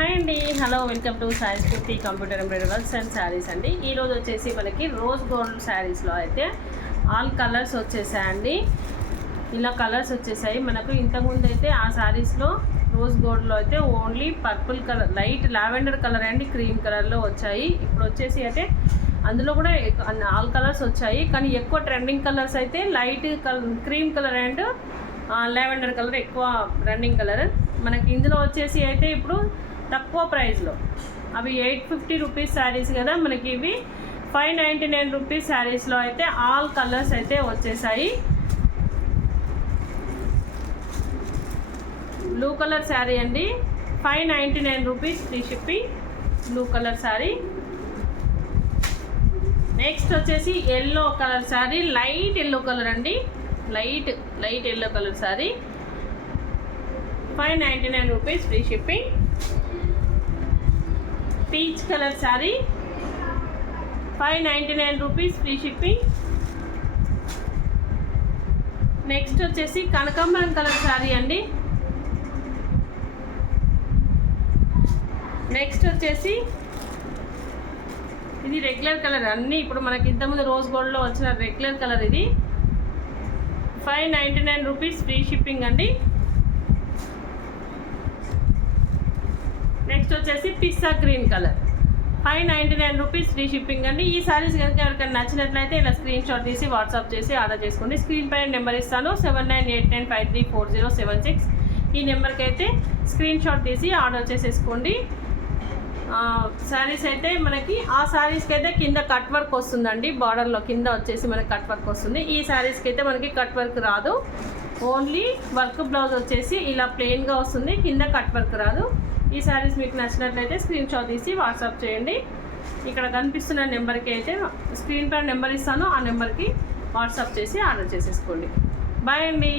Hi అండి, hello, welcome to saris kurti computer embroidery works and saris అండి. ఈరోజు వచ్చేసి మనకి రోజ్ గోల్డ్ శారీస్లో అయితే ఆల్ కలర్స్ వచ్చేసాయండి. ఇలా కలర్స్ వచ్చేసాయి మనకు. ఇంతకుముందు అయితే ఆ శారీస్లో రోజ్ గోల్డ్లో అయితే only purple colour, light lavender colour and cream కలర్లో వచ్చాయి. ఇప్పుడు వచ్చేసి అయితే అందులో కూడా ఆల్ కలర్స్ వచ్చాయి, కానీ ఎక్కువ ట్రెండింగ్ కలర్స్ అయితే light cream colour and lavender colour ఎక్కువ రన్నింగ్ కలర్. మనకి ఇందులో వచ్చేసి అయితే ఇప్పుడు తక్కువ ప్రైస్లో అవి 850 రూపీస్ శారీస్ కదా, మనకి ఇవి 599 రూపీస్ శారీస్లో అయితే ఆల్ కలర్స్ అయితే వచ్చేసాయి. బ్లూ కలర్ శారీ అండి, 599 rupees free shipping. Blue colour sari. Next వచ్చేసి yellow colour sari, light yellow colour అండి, light yellow colour sari, 599 rupees free shipping. Peach colour sari, 599 rupees free shipping. Next వచ్చేసి కనకాంబరం కలర్ శారీ అండి. నెక్స్ట్ వచ్చేసి ఇది రెగ్యులర్ కలర్ అన్నీ ఇప్పుడు మనకి ఇంతకుముందు రోజ్ గోల్డ్లో వచ్చిన రెగ్యులర్ కలర్. ఇది 599 రూపీస్ ఫ్రీ షిప్పింగ్ అండి. నెక్స్ట్ వచ్చేసి పిస్తా green colour, 599 rupees free shipping అండి. ఈ శారీస్ కనుక ఎవరికైనా నచ్చినట్లయితే ఇలా స్క్రీన్ షాట్ తీసి వాట్సాప్ చేసి ఆర్డర్ చేసుకోండి. స్క్రీన్ పైన నెంబర్ ఇస్తాను, 7989534076. ఈ నెంబర్కి అయితే స్క్రీన్ షాట్ తీసి ఆర్డర్ చేసేసుకోండి. శారీస్ అయితే మనకి ఆ శారీస్కి అయితే కింద కట్ వర్క్ వస్తుందండి, బార్డర్లో కింద వచ్చేసి మనకి కట్ వర్క్ వస్తుంది. ఈ శారీస్కి అయితే మనకి కట్ వర్క్ రాదు, ఓన్లీ వర్క్ బ్లౌజ్ వచ్చేసి ఇలా ప్లెయిన్గా వస్తుంది, కింద కట్ వర్క్ రాదు. ఈ శారీస్ మీకు నచ్చినట్లయితే స్క్రీన్ షాట్ తీసి వాట్సాప్ చేయండి. ఇక్కడ కనిపిస్తున్న నెంబర్కి అయితే స్క్రీన్ పైన నెంబర్ ఇస్తాను, ఆ నెంబర్కి వాట్సాప్ చేసి ఆర్డర్ చేసేసుకోండి. బాయ్ అండి.